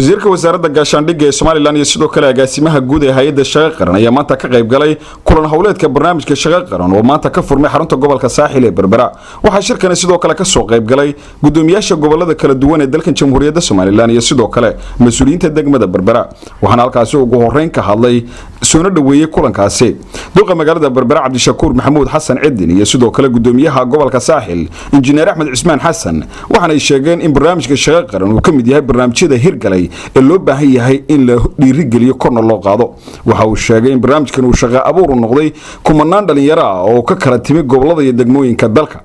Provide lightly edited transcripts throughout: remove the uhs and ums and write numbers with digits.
wasiirka wasaaradda gaashaandhigga ee Soomaaliland iyo sidoo kale agaasimaha guud ee hay'adda shaqo qaran ayaa maanta ka qayb galay kulan hawleedka barnaamijka shaqo qaran oo maanta ka furmay xarunta gobolka Saaxil ee Berbera. Waxaa shirkan sidoo kale ka soo qayb galay gudoomiyaasha gobolada kala duwan ee dalka Jamhuuriyadda Soomaaliland iyo sidoo kale mas'uuliyiinta degmada Berbera. Waxaana halkaas ugu horeyn ka hadlay soo dhaweeyay kulankaasi duqa magaalada Berbera Cabdishakuur Maxamuud Xasan Cidin iyo sidoo kale gudoomiyaha gobolka Saaxil Injineer Axmed Cismaan Xasan. Waxaana ay sheegeen in barnaamijka shaqo qaran uu ka mid yahay barnaamijyada hirgalay ee loo baahan yahay in la dhiirigeliyo korna loo qaado. Waxa uu sheegay in barnaamijkan uu shaqo abuur u noqday kumanaan dhalinyaro ah oo ka kala timi gobolada iyo degmooyinka dalka.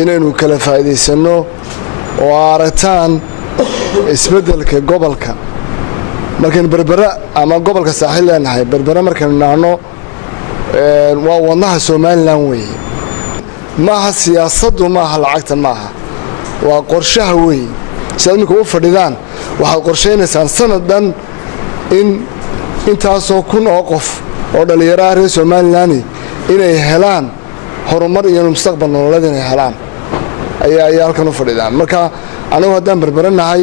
inaynu kala faa'iideysano oo aragtaan isbedelka gobolka markaan Berbera ama gobolka Saaxil leenahay. Berbera markaan naano waa wadnaha Soomaaliland weey maaha siyaasaddu maaha lacagta maaha waa qorshaha weey sidoo u fadhidaan waxaad qorsheynaysaan sanadan in intaasoo kun oo qof oo dhalinyaro ah reer Soomaaliland inay helaan horumar iyo mustaqbal nololeed inay helaan ayaa halkan u fadhidaan. Marka anigu haddaan Berberanahay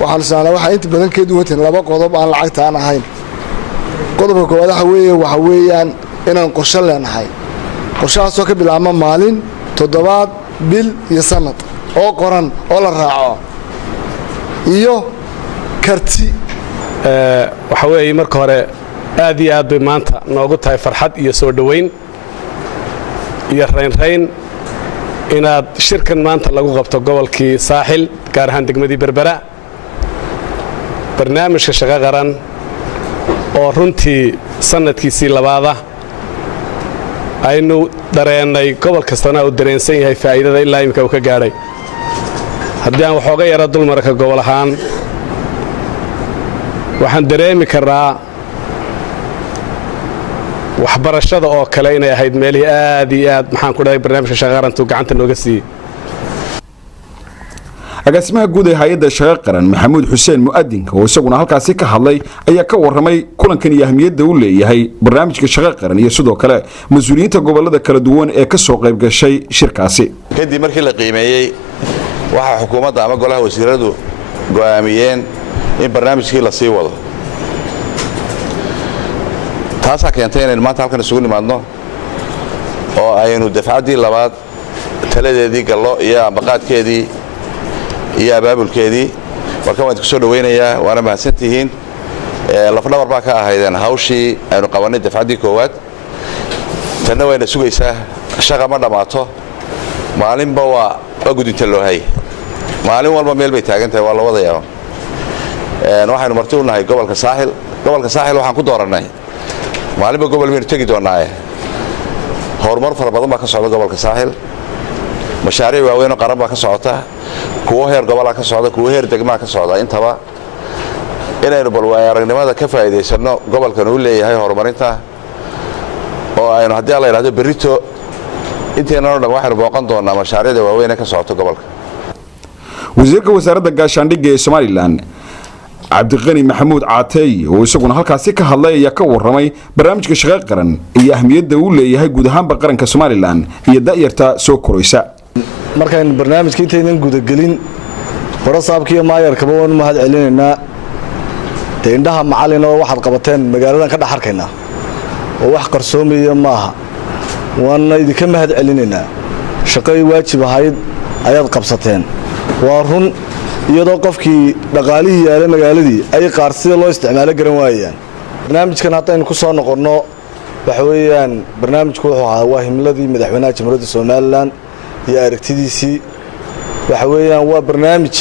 waxaan saanaa waxa inta badan ka duwanteen laba qodob aan lacagta aan ahayn. qodobka koowaad waxa weeyaan inaan qorshe leenahay qorshahaas oo ka bilaabma maalin toddobaad bil iyo sanad oo qoran oo la raaco iyo karti waxa weeye marka hore aad iyo aad bay maanta noogu tahay farxad iyo soo dhaweyn iyo rayn inaad shirkan maanta lagu qabto gobolkii Saaxil gaar ahaan degmadii Berbera barnaamijka shaqo qaran oo runtii sanadkiisii labaad aynu dareenay gobol kastana uu dareensan yahay faa'iidada ilaa imika uu ka gaaray. haddii aan waxooga yara dulmarka gobol ahaan waxaan dareemi karaa waxbarashada oo kale inay ahayd meelihii aad iyo aad maxaan ku dhahay barnaamijka shaqo qarantu gacanta nooga siiyey. agaasimaha guud ee hay'adda shaqo qaran Maxamuud Xuseen Mu'adinka oo isaguna halkaasi ka hadlay ayaa ka warramay kulankan iyo ahmiyadda uu leeyahay barnaamijka shaqo qaran iyo sidoo kale mas'uuliyiinta gobolada kala duwan ee ka soo qayb gashay shirkaasi. kadib markii la qiimeeyay waxa xukuumadda ama golaha wasiiradu go'aamiyeen in barnaamijkii la sii wado taasa keentay in maanta halkan isugu nimaadno oo aynu dafcadii labaad taladeedii gallo iyo maqaadkeedii iyo abaabulkeedii marka waan ku soo dhaweynayaa waana mahadsantihiin lafdhabar baa ka ahaydeen hawshii aynu qabanay dafcadii koowaad tanna wayna sugaysaa shaqa ma dhamaato maalinba waa gudinta loo hay maalin walba meel bay taagan tahay waa la wadayaa waxaynu marti u nahay gobolka Saaxil waxaan ku dooranay maalinba gobol weyn tagi doonaa horumar fara badan baa ka socda gobolka Saaxil mashaariic waaweyn oo qaran baa ka socota kuwa heer gobol ka socda kuwa heer degmo ka socda intaba inaynu balwaay aragnimada ka faa'iideysano gobolkan uu leeyahay horumarinta oo aynu haddii la yiraahdo berito inteena oo dhan waxaynu booqan doonaa mashaariicda waaweyn ee ka socota gobolka. wasiirka wasaaradda gaashaandhigga ee Soomaaliland Cabdiqani Maxamuud Caatay oo isaguna halkaasi ka hadlay ayaa ka warramay barnaamijka shaqo qaran iyo ahmiyadda uu leeyahay guud ahaan qaranka Soomaaliland iyo da'yarta soo koraysa. markaan barnaamijka intaynan gudagelin warasaabkiyo maayarkaba waan mahad celinaynaa indhaha macallin oo waxaad qabateen magaaladan ka dhaxarkayna oo wax qarsoomiyo maaha waana idinka mahad celinaynaa shaqay waajib ahayd ayaad qabsateen waa run iyadoo qofkii dhaqaalihii yaala magaaladii ay qaar sida loo isticmaalo garan waayaan. barnaamijkan haddaynu ku soo noqonno waxa weeyaan barnaamijku wuxuu ahaa waa himladii madaxweynaha Jamhuuriyadda Soomaaliland iyo aragtidiisii waxa weeyaan waa barnaamij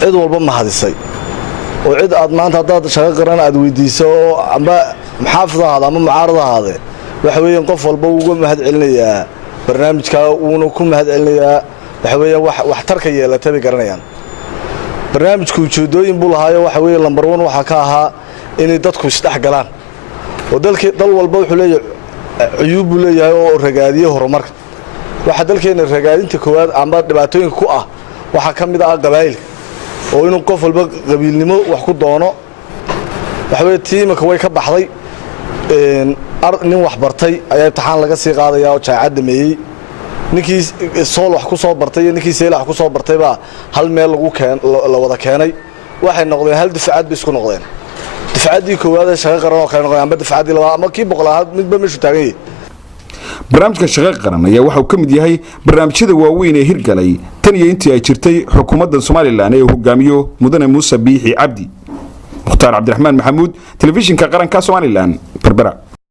cid walba mahadisay oo cid aad maanta hadaad shaqo qaran aad weydiiso amba maxaafadaha ama mucaaradaha waxa weeyaan qof walba uu mahad celinayaa barnaamijka uu ku mahad celinayaa waxa weeyaan wax tarka yeelatay garanayaan. barnaamijku ujeedooyin buu lahaay waxa weeye lambar 1 waxa ka ahaa in dadku isdhex galaan oo dal walba wuxuu leeyahay cuyub buu leeyahay oo ragaadiyo horumarka waxa dalkeena ragaadinta koowaad ama dhibaatooyinka ku ah waxa kamid ah qabaayilka oo inuu qof walba qabiilnimo wax ku doono waxa weeye tiimka way ka baxday nin wax bartay ayaa imtixaan laga sii qaadaya oo jaacad dhameeyay ninkii sool wax ku soo bartay ninkii seel wax ku soo bartay baa hal meel lagu la wada keenay waxay noqdeen hal difacad bay isku noqdeen difacadii koowaad ee shaqo qaran oo kale noqdeen amba difacadii labaad ama kii boqolaad midba meeshu taagan yahay barnaamijka shaqo qaran ayaa waxa uu ka mid yahay barnaamijyada waaweyn ee hirgalay tan iyo intii ay jirtay xukuumadda Soomaaliland ee uu hogaamiyo mudane Muuse Biixi Cabdi Mukhtaar Cabdiraxmaan Maxamuud telefishinka qaranka Soomaaliland Berbera